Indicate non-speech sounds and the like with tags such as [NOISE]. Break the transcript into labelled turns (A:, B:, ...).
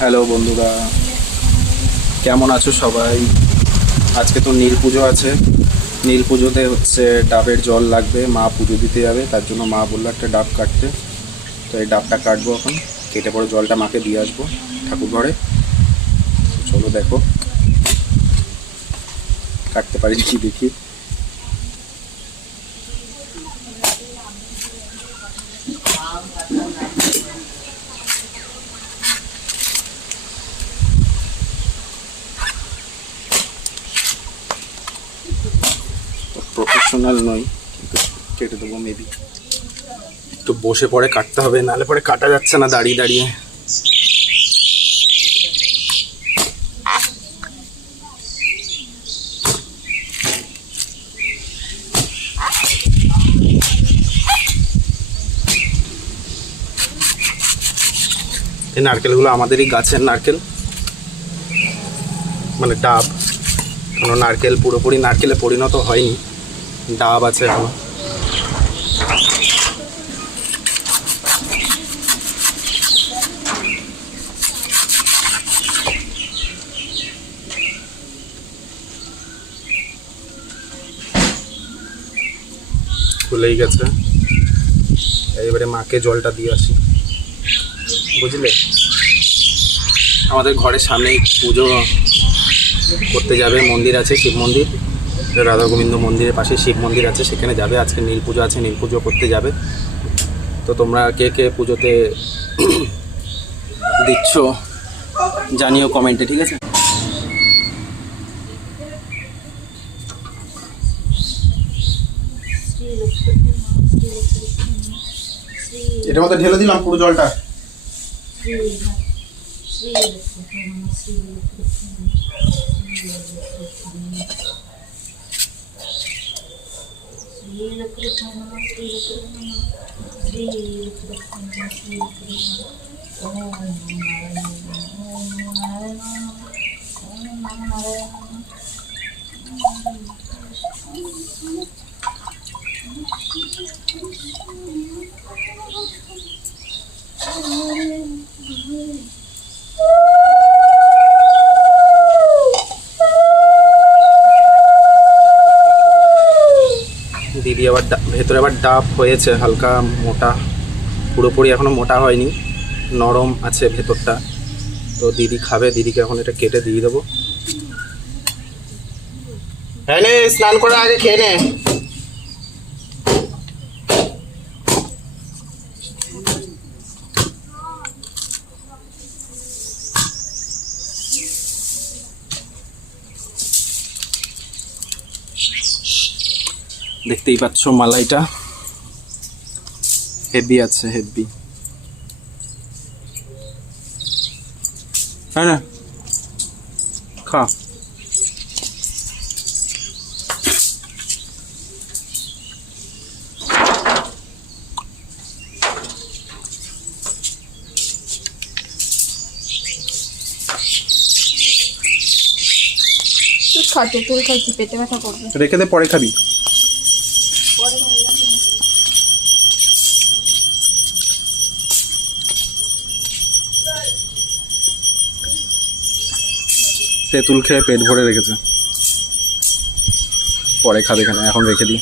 A: Hello বন্ধুরা। কেমন আছো সবাই? আজকে তো নীল পুজো আছে। নীল পুজোতে হচ্ছে ডাবের জল লাগবে। মা পুজো দিতে যাবে, তার জন্য মা বলল একটা ডাব কাটতে। তো এই ডাবটা কাটবো এখন। কেটে পরে জলটা মাকে দিয়ে আসব ঠাকুর ঘরে। চলো দেখো। কাটতে পারি কি দেখি। প্রফেশনাল নই কিন্তু কেটে দেবো মেবি একটু বসে পরে কাটতে হবে, নাহলে পরে কাটা যাচ্ছে না দাঁড়িয়ে দাঁড়িয়ে। এই নারকেলগুলো আমাদেরই গাছের নারকেল। মানে ডাব। কোনো নারকেল পুরোপুরি নারকেলে পরিণত হয়নি। ডাব আছে এখন। খুলেই গেছে। এবারে মাকে জলটা দিয়ে আসি। বুঝলে? আমাদের ঘরের সামনে পুজো করতে যাবে, মন্দির আছে, শিব মন্দির। রাধা গোবিন্দ মন্দিরের পাশে শিব মন্দির আছে সেখানে যাবে। আজকে নীল পুজো আছে নীল পুজো করতে যাবে। তো তোমরা কে কে পুজোতে [CLEARS THROAT] দিচ্ছ জানিও কমেন্টে ঠিক আছে? এটার মধ্যে ঢেলে দিলাম পুরো জলটা। দিদি আবার ভেতরে আবার ডাব হয়েছে, হালকা মোটা। পুরোপুরি এখনও মোটা হয়নি, নরম আছে ভেতরটা। তো দিদি খাবে, দিদিকে এখন এটা কেটে দিয়ে দেবো। হ্যাঁ স্নান করে আগে খেয়ে নে। দেখতেই পাচ্ছ মালাইটা। হেভি আছে হেভি হ্যাঁ না? খা।
B: তুই খাতে তুই খাইছি পেটে ব্যথা করবে।
A: রেখে দে পরে খাবি। তেঁতুল খেয়ে পেট ভরে রেখেছে। পরে খাবে এখানে এখন রেখে দিই।